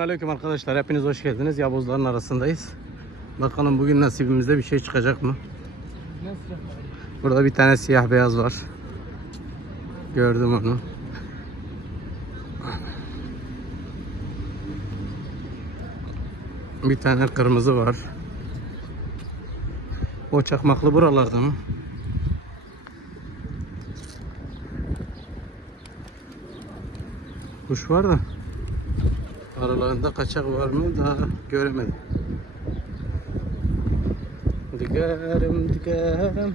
Selamünaleyküm arkadaşlar. Hepiniz hoş geldiniz. Yavuzların arasındayız. Bakalım bugün nasibimizde bir şey çıkacak mı? Burada bir tane siyah beyaz var. Gördüm onu. Bir tane kırmızı var. O çakmaklı buralarda mı? Kuş var da aralarında kaçak var mı daha göremedim. Digerim digerim.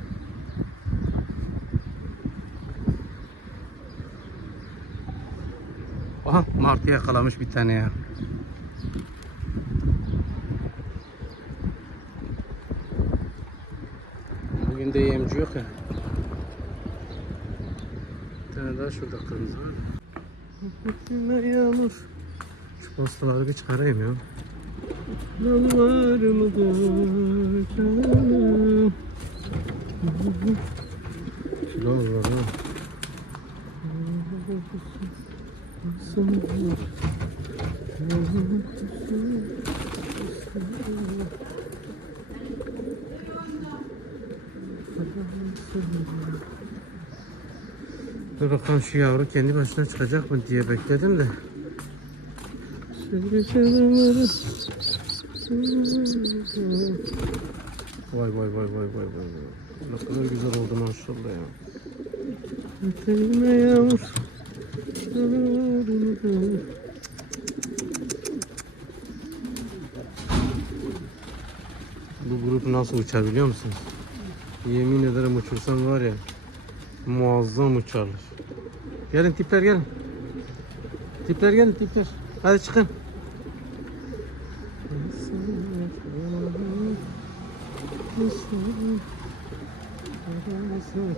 Aha martı yakalamış bir tane ya. Bugün de yemci yok ya. Bir tane daha şurada kırmızı var. Yağmur. Postaları bir çıkarayım ya. Dallarımı göreceğim. Şurada var ha. Dur bakalım şu yavru kendi başına çıkacak mı diye bekledim de. Vay vay vay vay vay vay. vay. Ne kadar güzel oldu maşallah ya. Bu grup nasıl uçar biliyor musunuz? Yemin ederim uçursam var ya muazzam uçarlar. Gelin tipler gelin. Tipler gelin tipler. Hadi çıkın.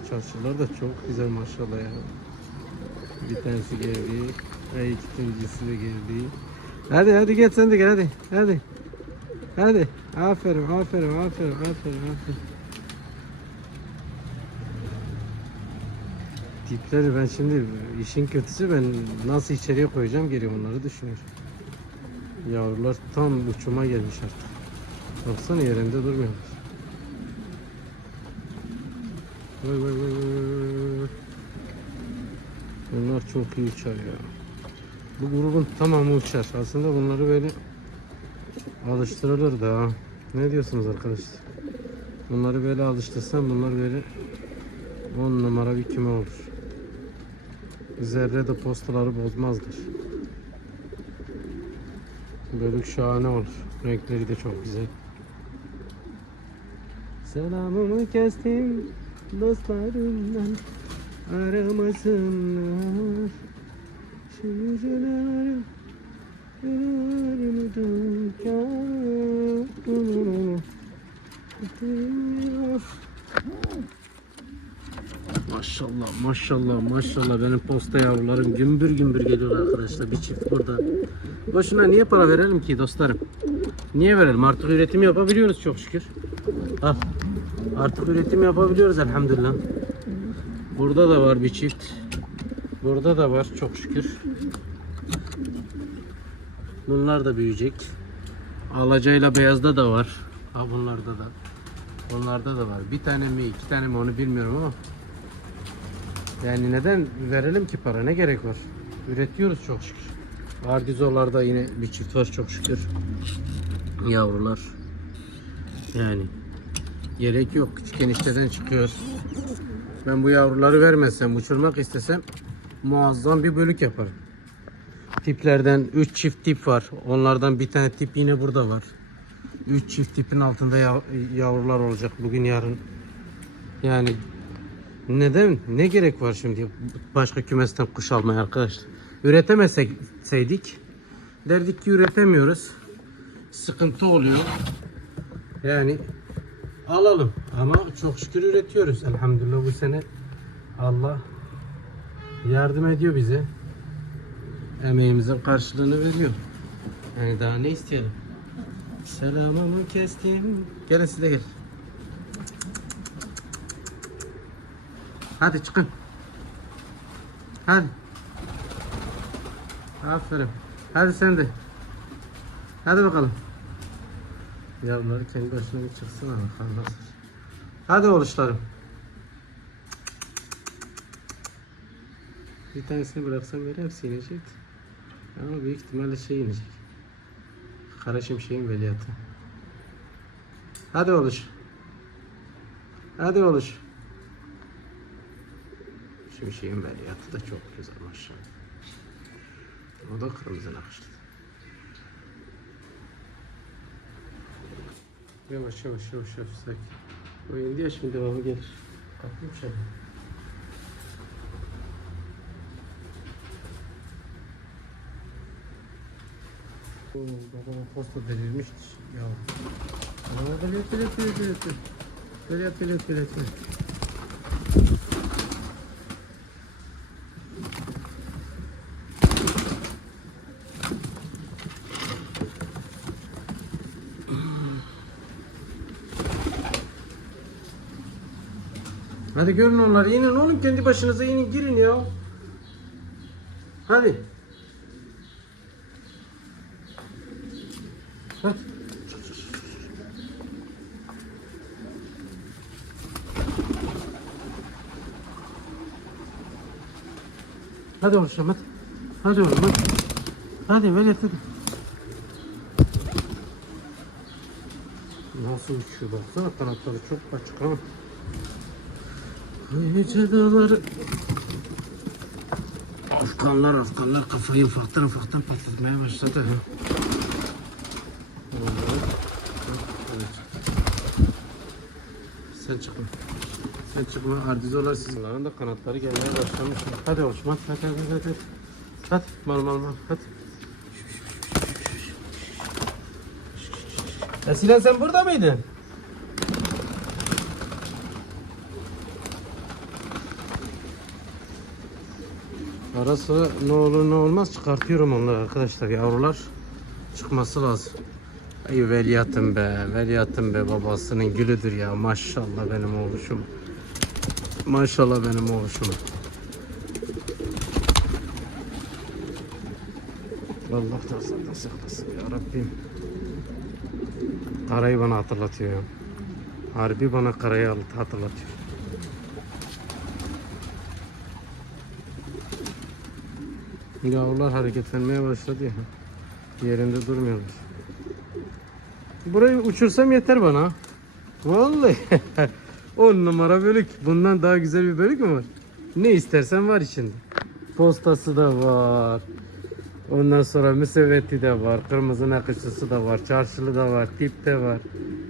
Çarşılar da çok güzel maşallah ya. Bir tanesi geldi. Ay ikincisi de geldi. Hadi hadi gel sen de gel hadi. Hadi. Hadi. Aferin aferin aferin aferin aferin. Tipleri ben şimdi işin kötüsü ben nasıl içeriye koyacağım geri onları düşünüyorum. Yavrular tam uçuma gelmiş artık. Baksana yerinde durmuyorlar. Vay vay vay vay. Bunlar çok iyi uçar ya. Bu grubun tamamı uçar. Aslında bunları böyle alıştırılır da. Ne diyorsunuz arkadaşlar? Bunları böyle alıştırsam bunlar böyle 10 numara bir küme olur. Zerre de postaları bozmazlar. Bölük şahane olur. Renkleri de çok güzel. Selamımı kestim dostlarımdan aramasınlar. Şu yüzüne Maşallah maşallah maşallah benim posta yavrularım gümbür gümbür geliyor arkadaşlar bir çift burada. Boşuna niye para verelim ki dostlarım? Niye verelim? Artık üretim yapabiliyoruz çok şükür. Al. Artık üretim yapabiliyoruz elhamdülillah. Burada da var bir çift. Burada da var çok şükür. Bunlar da büyüyecek. Alacayla beyazda da var. Ha bunlarda da. Onlarda da var. Bir tane mi iki tane mi onu bilmiyorum ama. Yani neden verelim ki para? Ne gerek var? Üretiyoruz çok şükür. Ardizolarda yine bir çift var çok şükür. Yavrular. Yani gerek yok. Küçük enişteden çıkıyor. Ben bu yavruları vermezsem, uçurmak istesem muazzam bir bölük yaparım. Tiplerden 3 çift tip var. Onlardan bir tane tip yine burada var. 3 çift tipin altında yav- yavrular olacak bugün yarın. Yani neden? Ne gerek var şimdi başka kümesten kuş almaya arkadaşlar? Üretemeseydik derdik ki üretemiyoruz. Sıkıntı oluyor. Yani alalım ama çok şükür üretiyoruz elhamdülillah bu sene Allah yardım ediyor bize. Emeğimizin karşılığını veriyor. Yani daha ne isteyelim? Selamımı kestim. Gelin siz de gel. Hadi çıkın. Hadi. Aferin. Hadi sen de. Hadi bakalım. Yavruları kendi başına bir çıksın ama nasıl. Hadi oğluşlarım. Bir tanesini bıraksam böyle hepsi inecek. Ama büyük ihtimalle şey inecek. Kara şimşeğin veliahtı. Hadi oluş. Hadi oluş. Şu şeyin veliahtı da çok güzel maşallah. O da kırmızı nakışlı. Yavaş yavaş yavaş yavaş sakin. O indi ya şimdi devamı gelir. Kapıyı şey. Babama posta delirmişti ya. Ama delet delet delet delet. Delet delet delet delet. Hadi görün onları. inin oğlum kendi başınıza inin girin ya. Hadi. Hadi. Hadi oğlum hadi. Hadi oğlum hadi. Hadi velet hadi. Nasıl uçuyor baksana kanatları çok açık ama. Gece dağları. Afganlar Afganlar kafayı ufaktan ufaktan patlatmaya başladı. Evet. Sen çıkma. Sen çıkma. Ardizolar siz. Bunların da kanatları gelmeye başlamış. Hadi Osman. Hadi hadi hadi. Hadi, hadi. mal mal mal. Hadi. Esilen sen burada mıydın? Arası ne olur ne olmaz çıkartıyorum onları arkadaşlar yavrular çıkması lazım. Ay veliahtım be veliahtım be babasının gülüdür ya maşallah benim oğluşum. Maşallah benim oğluşum. Allah da senden saklasın ya Rabbim. Karayı bana hatırlatıyor. Harbi bana karayı hatırlatıyor. Yavrular hareketlenmeye başladı ya. Yerinde durmuyorlar. Burayı uçursam yeter bana. Vallahi. 10 numara bölük. Bundan daha güzel bir bölük mü var? Ne istersen var içinde. Postası da var. Ondan sonra müsevveti de var. Kırmızı nakışlısı da var. Çarşılı da var. Tip de var.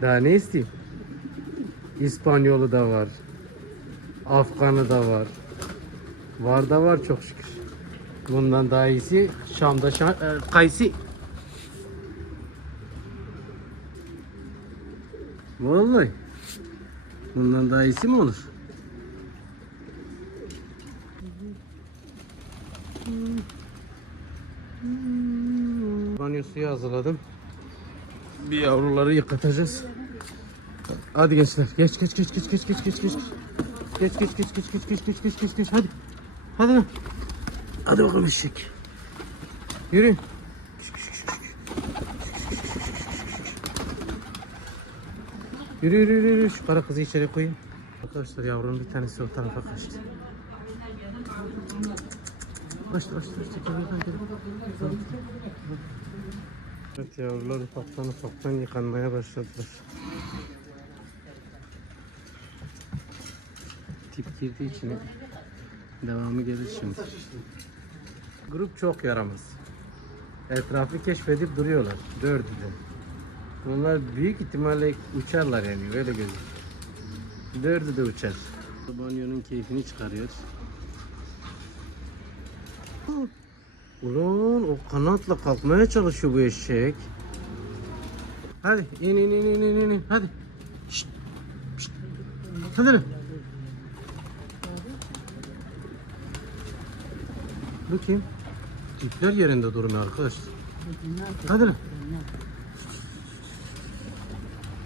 Daha ne isteyeyim? İspanyolu da var. Afganı da var. Var da var çok şükür. Bundan daha iyisi Şam'da şa e, kayısı. Vallahi. Bundan daha iyisi mi olur? Banyo suyu hazırladım. Bir yavruları yıkatacağız. Hadi gençler geç geç geç geç geç geç geç geç. Geç geç geç geç geç geç geç geç geç geç hadi. Hadi. Hadi bakalım eşek. Yürü. Yürü yürü yürü. Şu kara kızı içeri koyayım. Arkadaşlar yavrunun bir tanesi o tarafa kaçtı. Kaçtı kaçtı kaçtı. Gel, gel, gel. Evet yavrular ufaktan ufaktan yıkanmaya başladılar. Tip girdiği için devamı gelir şimdi. Grup çok yaramaz. Etrafı keşfedip duruyorlar. Dördü de. Bunlar büyük ihtimalle uçarlar yani öyle gözüküyor. Dördü de uçar. Banyonun keyfini çıkarıyor. Ulan o kanatla kalkmaya çalışıyor bu eşek. Hadi in in in in in in hadi. Şşt, şşt. Hadi lan. Bu kim? İpler yerinde durmuyor arkadaşlar. Hadi lan.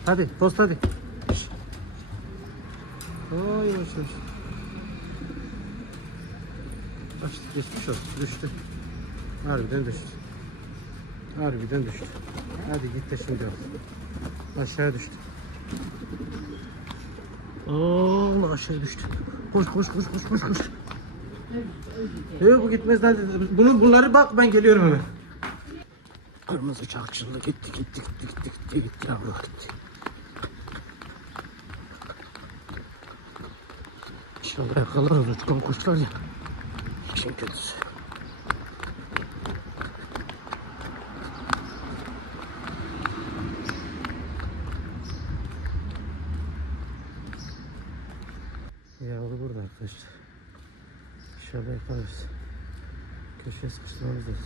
Hadi post hadi. Aa, yavaş yavaş. Açtı geçmiş olsun düştü. Harbiden düştü. Harbiden düştü. Hadi git de şimdi al. Aşağı düştü. Allah aşağı düştü. Koş koş koş koş koş koş. Yok bu gitmez hadi. Bunu bunları bak ben geliyorum hemen. Kırmızı çarkçılı gitti gitti gitti gitti gitti gitti yavrum gitti. İnşallah yakalarız uçkan kuşlar ya. İşin kötüsü. Yavru burada arkadaşlar. İnşallah yakalarız. Köşeye sıkıştırmamız lazım.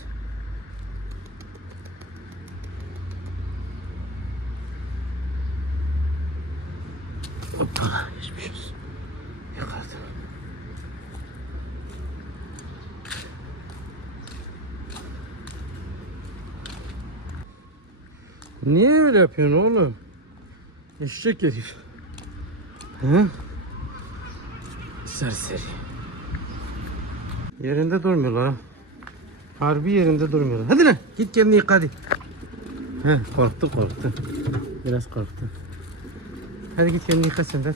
Hoppala geçmiş olsun. Yakaladım. Niye öyle yapıyorsun oğlum? Eşek herif. Hı? Serseri. Yerinde durmuyorlar ha. Harbi yerinde durmuyorlar. Hadi lan git kendini yıka hadi. Heh, korktu korktu. Biraz korktu. Hadi git kendini yıka sen hadi.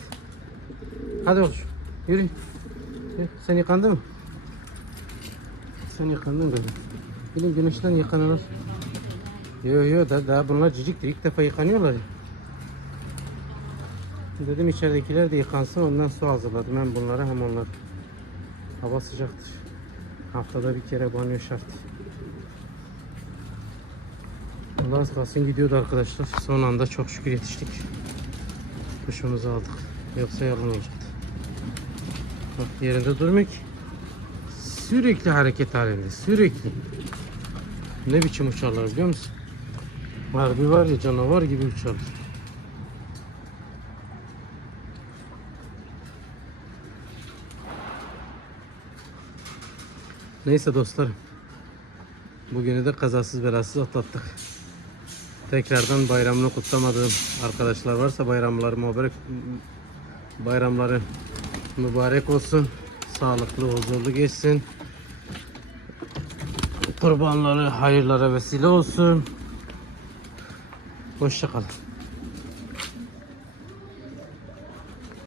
Hadi oğlum yürü. Sen yıkandın mı? Sen yıkandın galiba. Bilin güneşten yıkanırlar. Yo yo da daha bunlar ciciktir. İlk defa yıkanıyorlar. Dedim içeridekiler de yıkansın ondan su hazırladım hem bunlara hem onlara. Hava sıcaktır. Haftada bir kere banyo şart. Allah az kalsın gidiyordu arkadaşlar. Son anda çok şükür yetiştik. Kuşumuzu aldık. Yoksa yalan olacaktı. Bak yerinde durmuyor ki. Sürekli hareket halinde. Sürekli. Ne biçim uçarlar biliyor musun? Harbi var ya canavar gibi uçarlar. Neyse dostlarım. Bugünü de kazasız belasız atlattık. Tekrardan bayramını kutlamadığım arkadaşlar varsa bayramları mübarek bayramları mübarek olsun. Sağlıklı, huzurlu geçsin. Kurbanları hayırlara vesile olsun. Hoşçakalın.